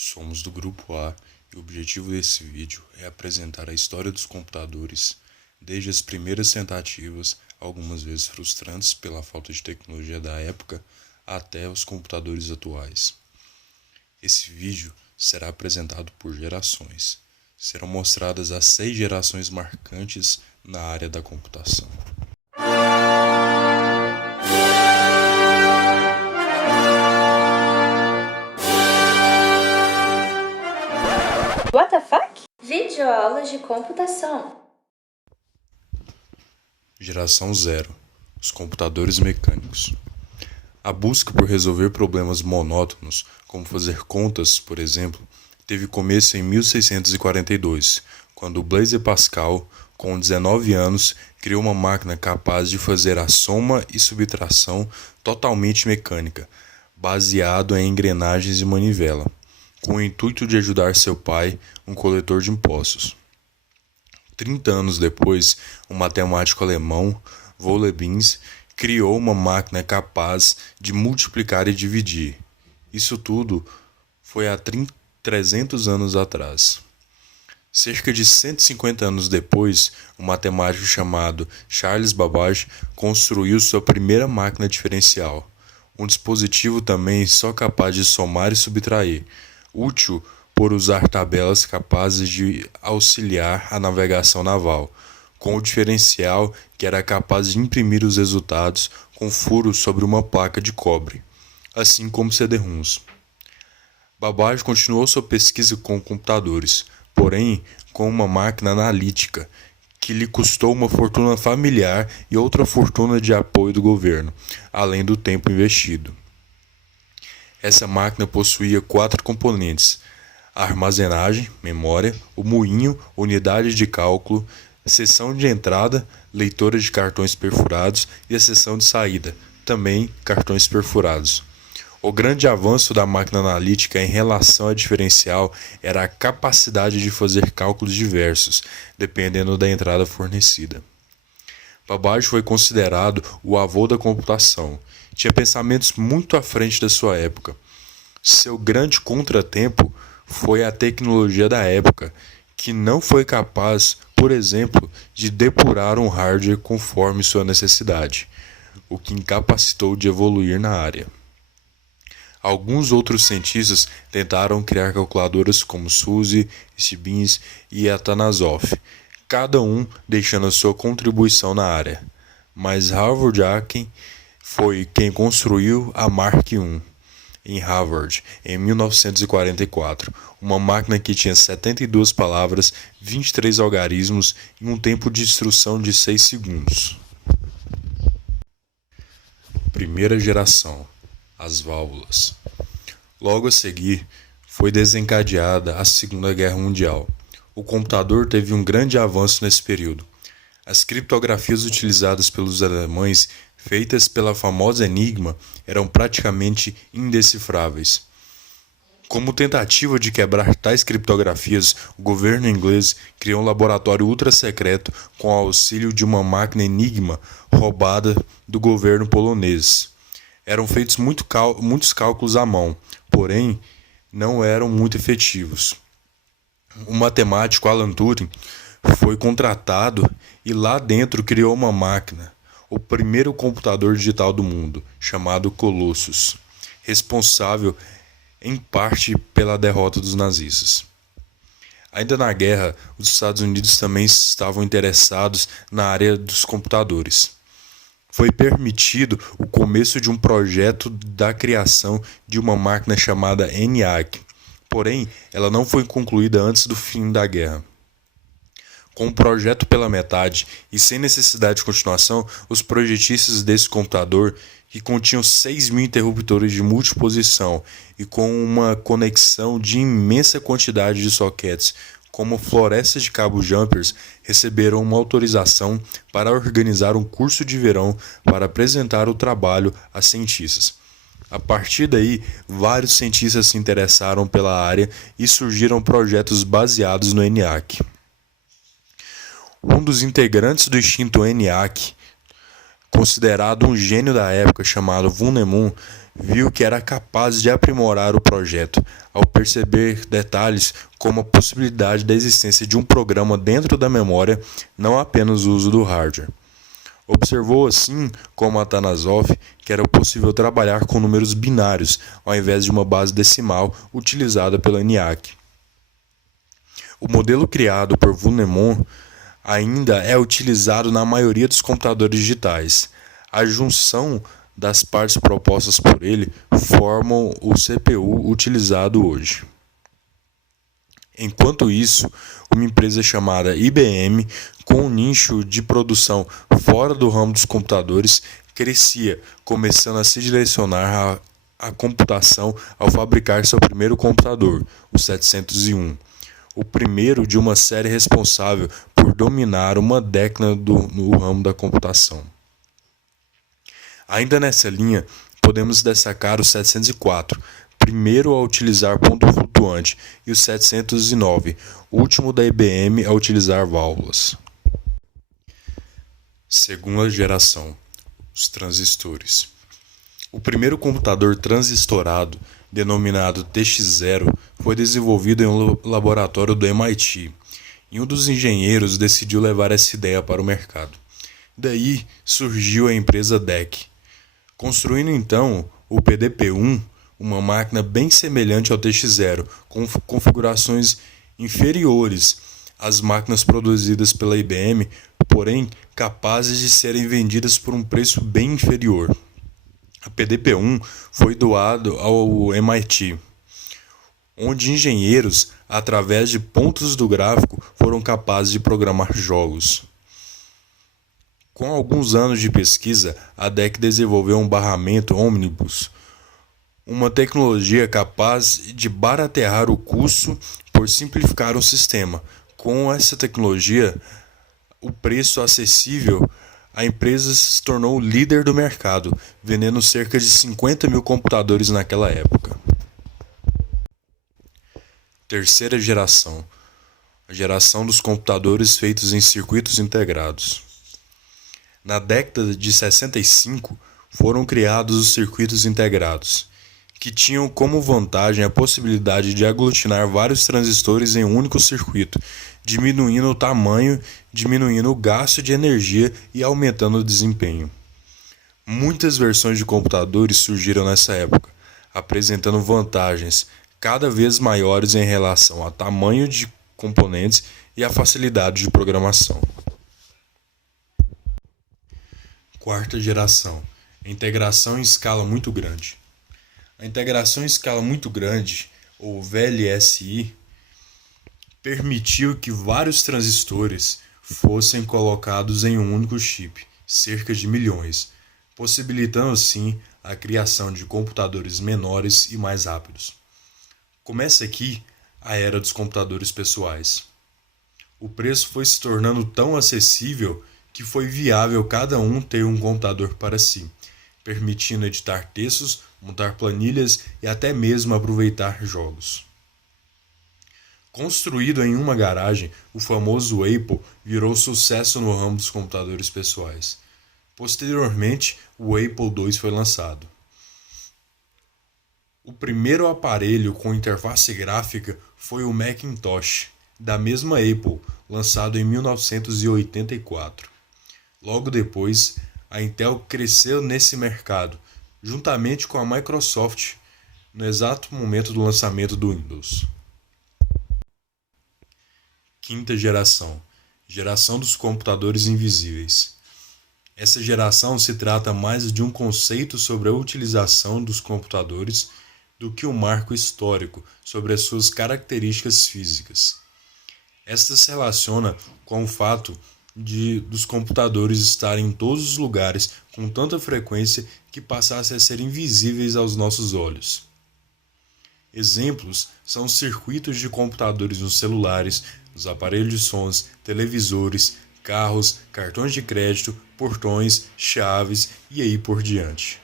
Somos do Grupo A e o objetivo desse vídeo é apresentar a história dos computadores, desde as primeiras tentativas, algumas vezes frustrantes pela falta de tecnologia da época, até os computadores atuais. Esse vídeo será apresentado por gerações. Serão mostradas as 6 gerações marcantes na área da computação. What the fuck? Videoaulas de computação. Geração 0. Os computadores mecânicos. A busca por resolver problemas monótonos, como fazer contas, por exemplo, teve começo em 1642, quando Blaise Pascal, com 19 anos, criou uma máquina capaz de fazer a soma e subtração totalmente mecânica, baseado em engrenagens e manivela, com o intuito de ajudar seu pai, um coletor de impostos. 30 anos depois, o matemático alemão Leibniz criou uma máquina capaz de multiplicar e dividir. Isso tudo foi há 300 anos atrás. Cerca de 150 anos depois, um matemático chamado Charles Babbage construiu sua primeira máquina diferencial, um dispositivo também só capaz de somar e subtrair, útil por usar tabelas capazes de auxiliar a navegação naval, com o diferencial que era capaz de imprimir os resultados com furos sobre uma placa de cobre, assim como CD-ROMs. Babbage continuou sua pesquisa com computadores, porém com uma máquina analítica, que lhe custou uma fortuna familiar e outra fortuna de apoio do governo, além do tempo investido. Essa máquina possuía 4 componentes: a armazenagem, memória, o moinho, unidade de cálculo, seção de entrada, leitora de cartões perfurados e a seção de saída, também cartões perfurados. O grande avanço da máquina analítica em relação à diferencial era a capacidade de fazer cálculos diversos, dependendo da entrada fornecida. Babbage foi considerado o avô da computação. Tinha pensamentos muito à frente da sua época. Seu grande contratempo foi a tecnologia da época, que não foi capaz, por exemplo, de depurar um hardware conforme sua necessidade, o que incapacitou de evoluir na área. Alguns outros cientistas tentaram criar calculadoras como SUSY, Stevens e Atanasoff, cada um deixando a sua contribuição na área, mas Howard Aiken foi quem construiu a Mark I em Harvard, em 1944, uma máquina que tinha 72 palavras, 23 algarismos e um tempo de instrução de 6 segundos. Primeira geração, as válvulas. Logo a seguir, foi desencadeada a Segunda Guerra Mundial. O computador teve um grande avanço nesse período. As criptografias utilizadas pelos alemães, feitas pela famosa Enigma, eram praticamente indecifráveis. Como tentativa de quebrar tais criptografias, o governo inglês criou um laboratório ultra-secreto com o auxílio de uma máquina Enigma roubada do governo polonês. Eram feitos muitos cálculos à mão, porém não eram muito efetivos. O matemático Alan Turing foi contratado e lá dentro criou uma máquina, o primeiro computador digital do mundo, chamado Colossus, responsável em parte pela derrota dos nazistas. Ainda na guerra, os Estados Unidos também estavam interessados na área dos computadores. Foi permitido o começo de um projeto da criação de uma máquina chamada ENIAC, porém ela não foi concluída antes do fim da guerra. Com o projeto pela metade e sem necessidade de continuação, os projetistas desse computador, que continham 6.000 interruptores de multiposição e com uma conexão de imensa quantidade de sockets, como florestas de cabo jumpers, receberam uma autorização para organizar um curso de verão para apresentar o trabalho a cientistas. A partir daí, vários cientistas se interessaram pela área e surgiram projetos baseados no ENIAC. Um dos integrantes do extinto ENIAC, considerado um gênio da época, chamado von Neumann, viu que era capaz de aprimorar o projeto ao perceber detalhes como a possibilidade da existência de um programa dentro da memória, não apenas o uso do hardware. Observou assim, como Atanasov, que era possível trabalhar com números binários ao invés de uma base decimal utilizada pela ENIAC. O modelo criado por Vuillemin ainda é utilizado na maioria dos computadores digitais. A junção das partes propostas por ele formam o CPU utilizado hoje. Enquanto isso, uma empresa chamada IBM, com um nicho de produção fora do ramo dos computadores, crescia, começando a se direcionar à computação ao fabricar seu primeiro computador, o 701, o primeiro de uma série responsável por dominar uma década no ramo da computação. Ainda nessa linha, podemos destacar o 704, primeiro a utilizar ponto flutuante, e o 709, último da IBM a utilizar válvulas. Segunda geração, os transistores. O primeiro computador transistorado, denominado TX0, foi desenvolvido em um laboratório do MIT, e um dos engenheiros decidiu levar essa ideia para o mercado. Daí surgiu a empresa DEC, construindo então o PDP-1, uma máquina bem semelhante ao TX0, com configurações inferiores às máquinas produzidas pela IBM, porém capazes de serem vendidas por um preço bem inferior. A PDP-1 foi doado ao MIT, onde engenheiros, através de pontos do gráfico, foram capazes de programar jogos. Com alguns anos de pesquisa, a DEC desenvolveu um barramento ônibus, uma tecnologia capaz de baratear o custo por simplificar o sistema. Com essa tecnologia, o preço acessível, a empresa se tornou o líder do mercado, vendendo cerca de 50 mil computadores naquela época. Terceira geração, a geração dos computadores feitos em circuitos integrados. Na década de 65, foram criados os circuitos integrados, que tinham como vantagem a possibilidade de aglutinar vários transistores em um único circuito, diminuindo o tamanho, diminuindo o gasto de energia e aumentando o desempenho. Muitas versões de computadores surgiram nessa época, apresentando vantagens cada vez maiores em relação ao tamanho de componentes e à facilidade de programação. Quarta geração, integração em escala muito grande. A integração em escala muito grande, ou VLSI, permitiu que vários transistores fossem colocados em um único chip, cerca de milhões, possibilitando assim a criação de computadores menores e mais rápidos. Começa aqui a era dos computadores pessoais. O preço foi se tornando tão acessível que foi viável cada um ter um computador para si, permitindo editar textos, montar planilhas e até mesmo aproveitar jogos. Construído em uma garagem, o famoso Apple virou sucesso no ramo dos computadores pessoais. Posteriormente, o Apple II foi lançado. O primeiro aparelho com interface gráfica foi o Macintosh, da mesma Apple, lançado em 1984. Logo depois, a Intel cresceu nesse mercado, juntamente com a Microsoft, no exato momento do lançamento do Windows. Quinta geração, geração dos computadores invisíveis. Essa geração se trata mais de um conceito sobre a utilização dos computadores do que um marco histórico sobre as suas características físicas. Esta se relaciona com o fato dos computadores estarem em todos os lugares com tanta frequência que passassem a ser invisíveis aos nossos olhos. Exemplos são os circuitos de computadores nos celulares, nos aparelhos de sons, televisores, carros, cartões de crédito, portões, chaves e aí por diante.